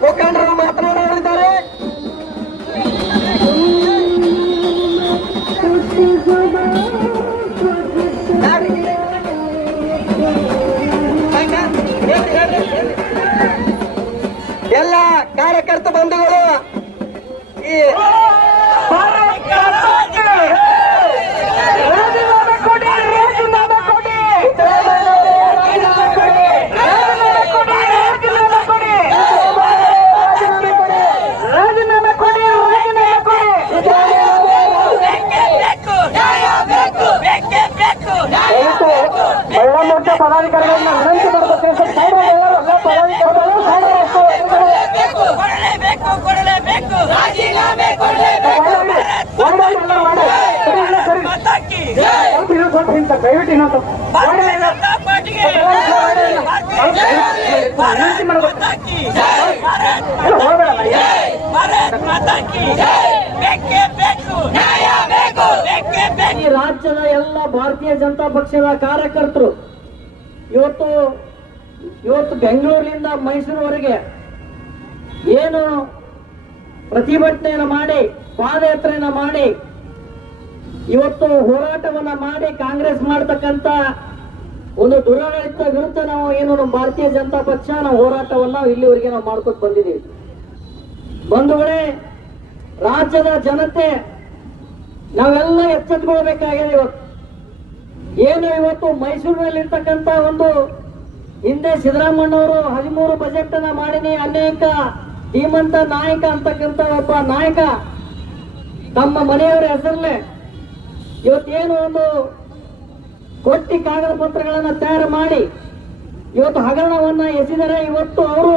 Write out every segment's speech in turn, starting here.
ওখানে ಬೇಕೇ ಬೇಕು. ಈ ರಾಜ್ಯದ ಎಲ್ಲ ಭಾರತೀಯ ಜನತಾ ಪಕ್ಷದ ಕಾರ್ಯಕರ್ತರು ಇವತ್ತು ಇವತ್ತು ಬೆಂಗಳೂರಿನಿಂದ ಮೈಸೂರುವರೆಗೆ ಏನು ಪ್ರತಿಭಟನೆಯನ್ನು ಮಾಡಿ ಪಾದಯಾತ್ರೆಯನ್ನು ಮಾಡಿ ಇವತ್ತು ಹೋರಾಟವನ್ನ ಮಾಡಿ ಕಾಂಗ್ರೆಸ್ ಮಾಡತಕ್ಕಂತ ಒಂದು ದುರಾಡಳಿತ ವಿರುದ್ಧ ನಾವು ಏನು ನಮ್ಮ ಭಾರತೀಯ ಜನತಾ ಪಕ್ಷ ನಾವು ಹೋರಾಟವನ್ನ ಇಲ್ಲಿವರೆಗೆ ನಾವು ಮಾಡ್ಕೊಟ್ ಬಂದಿದ್ದೀವಿ. ಬಂಧುಗಳೇ, ರಾಜ್ಯದ ಜನತೆ, ನಾವೆಲ್ಲ ಎಚ್ಚೆತ್ಕೊಳ್ಬೇಕಾಗಿದೆ ಇವತ್ತು. ಏನು ಇವತ್ತು ಮೈಸೂರಿನಲ್ಲಿ ಇರ್ತಕ್ಕಂತ ಒಂದು ಹಿಂದೆ ಸಿದ್ದರಾಮಣ್ಣವರು ಹದಿಮೂರು ಬಜೆಟ್ ಅನ್ನ ಮಾಡಿನಿ, ಅನೇಕ ಧೀಮಂತ ನಾಯಕ ಅಂತಕ್ಕಂತ ಒಬ್ಬ ನಾಯಕ ತಮ್ಮ ಮನೆಯವರ ಹೆಸರಲ್ಲೇ ಇವತ್ತೇನು ಒಂದು ಕೊಟ್ಟಿ ಕಾಗದ ಪತ್ರಗಳನ್ನ ತಯಾರು ಮಾಡಿ ಇವತ್ತು ಹಗರಣವನ್ನ ಎಸೆದರೆ ಇವತ್ತು ಅವರು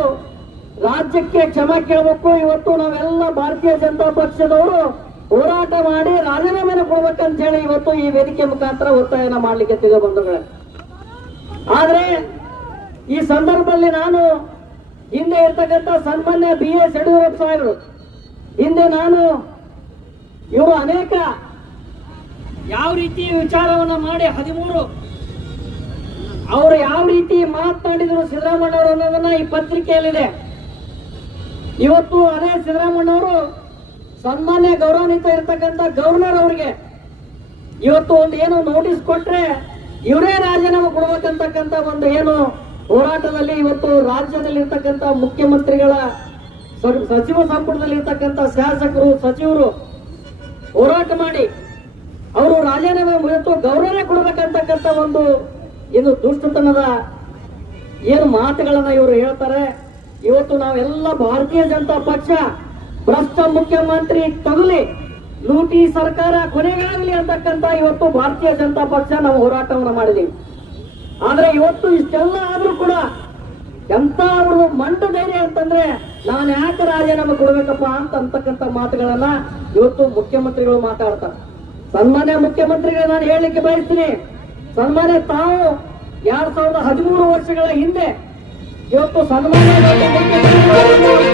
ರಾಜ್ಯಕ್ಕೆ ಕ್ಷಮ ಕೇಳಬೇಕು. ಇವತ್ತು ನಾವೆಲ್ಲ ಭಾರತೀಯ ಜನತಾ ಪಕ್ಷದವರು ಹೋರಾಟ ಮಾಡಿ ರಾಜೀನಾಮೆನ ಕೊಡ್ಬೇಕಂತ ಹೇಳಿ ಇವತ್ತು ಈ ವೇದಿಕೆ ಮುಖಾಂತರ ಒತ್ತಾಯನ ಮಾಡಲಿಕ್ಕೆ ತಿಳಿದು ಬಂಧುಗಳೇ ಆದ್ರೆ ಈ ಸಂದರ್ಭದಲ್ಲಿ ನಾನು ಹಿಂದೆ ಇರ್ತಕ್ಕಂಥ ಸನ್ಮಾನ್ಯ ಬಿ ಎಸ್ ಯಡಿಯೂರಪ್ಪ ಸಾಹೇಬರು, ಹಿಂದೆ ನಾನು ಇವರು ಅನೇಕ ಯಾವ ರೀತಿ ವಿಚಾರವನ್ನ ಮಾಡಿ ಹದಿಮೂರು? ಅವರು ಯಾವ ರೀತಿ ಮಾತನಾಡಿದ್ರು ಸಿದ್ದರಾಮಣ್ಣವರು ಅನ್ನೋದನ್ನ ಈ ಪತ್ರಿಕೆಯಲ್ಲಿದೆ. ಇವತ್ತು ಅದೇ ಸಿದ್ದರಾಮಣ್ಣವರು ಸನ್ಮಾನ್ಯ ಗೌರವಾನ್ವಿತ ಇರತಕ್ಕಂತ ಗವರ್ನರ್ ಅವರಿಗೆ ಇವತ್ತು ಒಂದು ಏನು ನೋಟಿಸ್ ಕೊಟ್ರೆ ಇವರೇ ರಾಜೀನಾಮೆ ಕೊಡ್ಬೇಕಂತಕ್ಕಂಥ ಒಂದು ಏನು ಹೋರಾಟದಲ್ಲಿ ಇವತ್ತು ರಾಜ್ಯದಲ್ಲಿ ಇರ್ತಕ್ಕಂಥ ಮುಖ್ಯಮಂತ್ರಿಗಳ ಸಚಿವ ಸಂಪುಟದಲ್ಲಿ ಇರ್ತಕ್ಕಂಥ ಶಾಸಕರು, ಸಚಿವರು ಹೋರಾಟ ಮಾಡಿ ಅವರು ರಾಜೀನಾಮೆ ಮುಗಿದು ಗೌರವನೇ ಕೊಡಬೇಕಂತಕ್ಕಂಥ ಒಂದು ಇದು ದುಷ್ಟತನದ ಏನು ಮಾತುಗಳನ್ನ ಇವರು ಹೇಳ್ತಾರೆ. ಇವತ್ತು ನಾವೆಲ್ಲ ಭಾರತೀಯ ಜನತಾ ಪಕ್ಷ, ಭ್ರಷ್ಟ ಮುಖ್ಯಮಂತ್ರಿ ತಗುಲಿ, ಲೂಟಿ ಸರ್ಕಾರ ಕೊನೆಗಾಗಲಿ ಅಂತಕ್ಕಂತ ಇವತ್ತು ಭಾರತೀಯ ಜನತಾ ಪಕ್ಷ ನಾವು ಹೋರಾಟವನ್ನು ಮಾಡಿದೀವಿ. ಆದ್ರೆ ಇವತ್ತು ಇಷ್ಟೆಲ್ಲ ಆದ್ರೂ ಕೂಡ ಎಂತ ಅವರು ಮಂಡ ಧೈರ್ಯ ಅಂತಂದ್ರೆ ನಾನು ಯಾಕೆ ರಾಜೀನಾಮೆ ಕೊಡ್ಬೇಕಪ್ಪ ಅಂತ ಅಂತಕ್ಕಂಥ ಮಾತುಗಳನ್ನ ಇವತ್ತು ಮುಖ್ಯಮಂತ್ರಿಗಳು ಮಾತಾಡ್ತಾರೆ. ಸನ್ಮಾನ್ಯ ಮುಖ್ಯಮಂತ್ರಿಗಳು, ನಾನು ಹೇಳಲಿಕ್ಕೆ ಬಯಸ್ತೀನಿ. ಸನ್ಮಾನ್ಯ ತಾವು ಎರಡ್ ಸಾವಿರದ ಹದಿಮೂರು ವರ್ಷಗಳ ಹಿಂದೆ ಇವತ್ತು ಸನ್ಮಾನ್ಯ ಕರ್ನಾಟಕ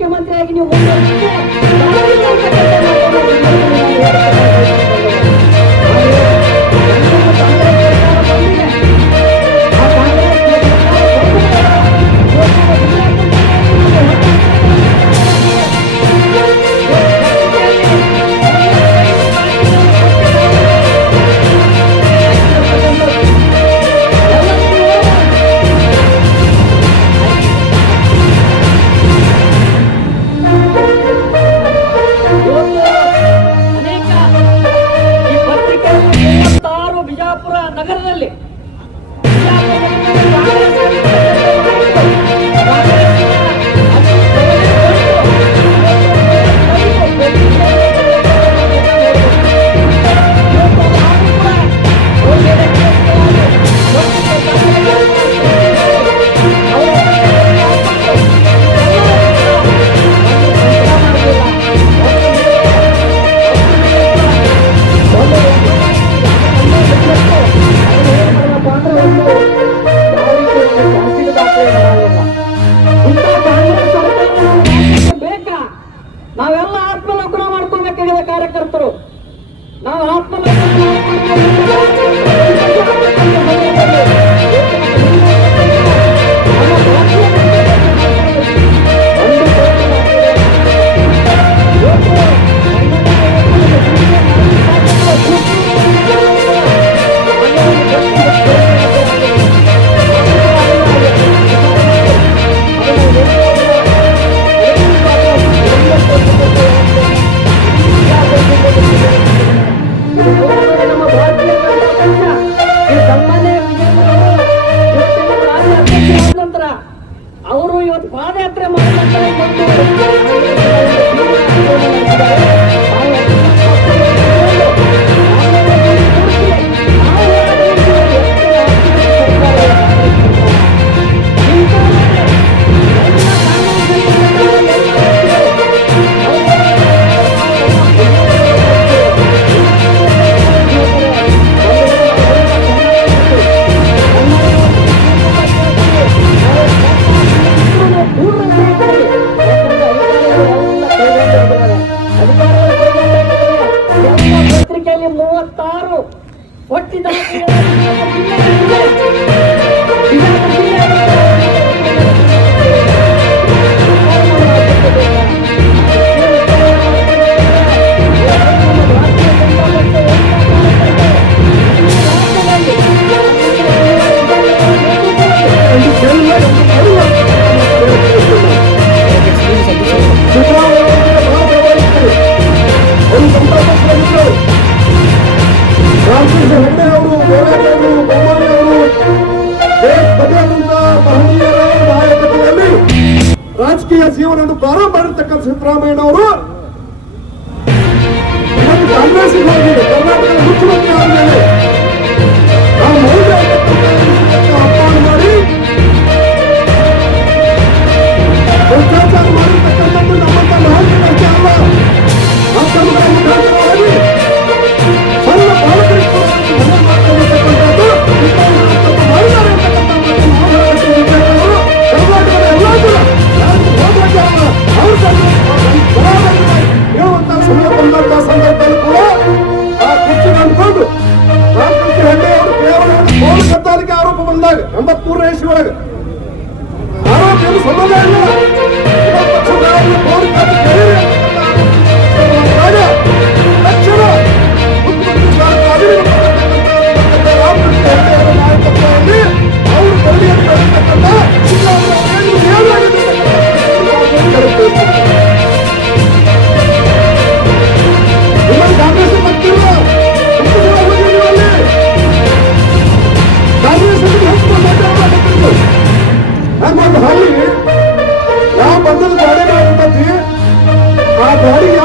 ಮುಖ್ಯಮಂತ್ರಿಯಾಗಿ ನೀವು ಮುಂದುವರಿಸಿದ್ರೆ ಅವರು ಇವತ್ತು ಪಾದಯಾತ್ರೆ ಮಾಡ್ತಾರೆ do Guarabá.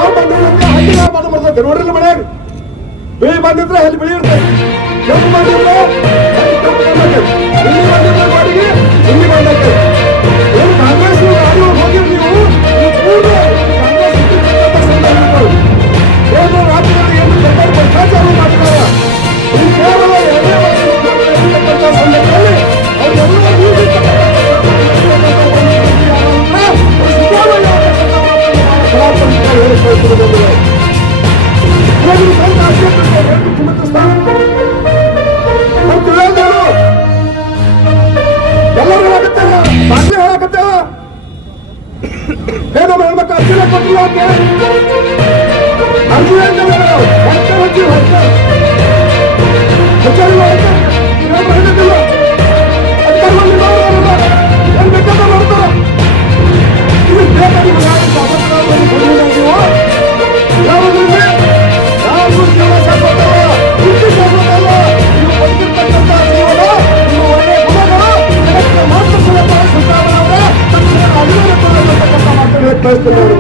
ಬಂದಿದ್ರೆ ನೋಡ್ರಿ ಮನೆಯಾಗ ಬಿಳಿ ಬಂದಿದ್ರೆ ಅಲ್ಲಿ ಬಿಳಿ ಇರ್ತೈತಿ ಕೆಂಪು ಬಂದಿದ್ರೆ ಇಲ್ಲಿ ಬಂದಿದ್ರೆ ಬಾಡಿಗೆ ಇಲ್ಲಿ ಬಂದಿರ್ತದೆ ಕಾಂಗ್ರೆಸ್ ಹೋಗಿರಿ ನೀವು ಪೂರ್ಣ Most of all,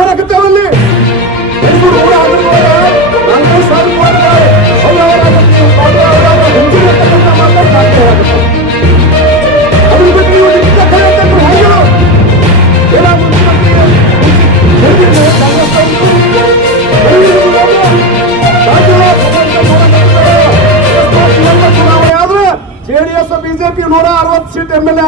ಹಾಕುತ್ತೇವಲ್ಲಿ ಜೆಡಿಎಸ್ ಬಿಜೆಪಿ ನೂರ ಅರವತ್ತು ಸೀಟ್ ಎಂ ಎಲ್ ಎ